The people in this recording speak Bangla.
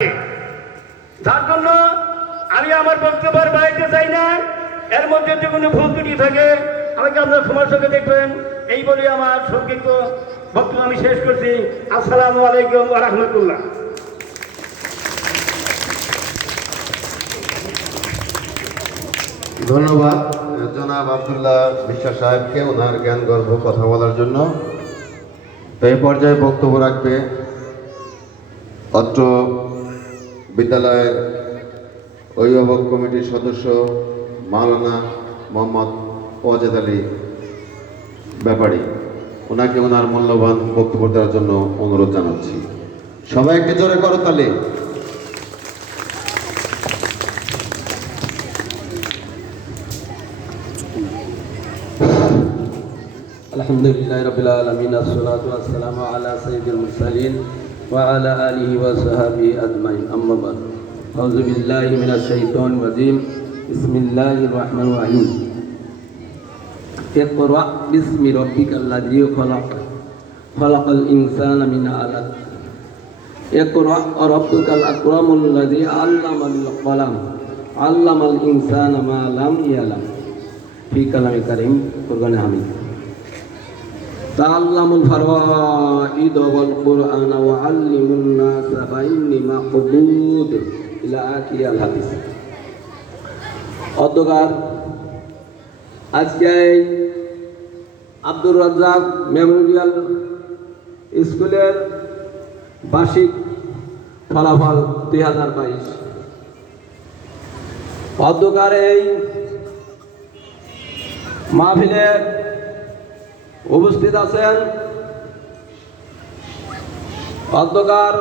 যার জন্য আমি আমার বক্তব্য বাড়াইতে চাই না। এর মধ্যে যদি কোনো ভুল ত্রুটি থাকে আমাকে আপনার সময়ের সঙ্গে দেখবেন। এই বলে আমার সংক্ষিপ্ত বক্তব্য আমি শেষ করছি। আসসালামু আলাইকুম ওয়া রাহমাতুল্লাহ। ধন্যবাদ জনাব আব্দুল্লাহ বিশ্বাস সাহেবকে ওনার জ্ঞান গর্ভ কথা বলার জন্য। তো এই পর্যায়ে বক্তব্য রাখবে অত্র বিদ্যালয়ের অভিভাবক কমিটির সদস্য মাওলানা মোহাম্মদ ওয়াজেদ আলী ব্যাপারী। ওনাকে ওনার মূল্যবান বক্তব্য দেওয়ার জন্য অনুরোধ জানাচ্ছি। সবাইকে জোরে করো তালে। আলহামদুলিল্লাহি রাব্বিল আলামিন আসসালাতু ওয়াসসালামু আলা সাইয়্যিদিল মুরসালিন ওয়া আলা আলিহি ওয়া সাহবিহি আজমাইন আম্মা বাদ আউযু বিল্লাহি মিনাশ শাইতানির রাজীম বিসমিল্লাহির রহমানির রহিম ইকরা বিসমি রাব্বিকাল্লাযী খালাক খালাকাল ইনসানা মিন আলাক ইকরা রাব্বুকাল আকরামুল্লাযী আল্লামা বিল কলাম আল্লামাল ইনসানা মা লাম ইয়ালাম ফি কালামে কারীম কুরআনে হামিদ তাআল্লামুল ফারাইদ ওয়াল কুরআন ওয়া আল্লিমুন নাস ফাইন্নি মাকবুদ ইলা আখিরিল হাদিস। অধ্যকার আজকে আব্দুর রাজ্জাক মেমোরিয়াল স্কুলের বার্ষিক ফলাফল 2022। অধ্যকার এই মাহফিলে উপস্থিত আছেন অধ্যকার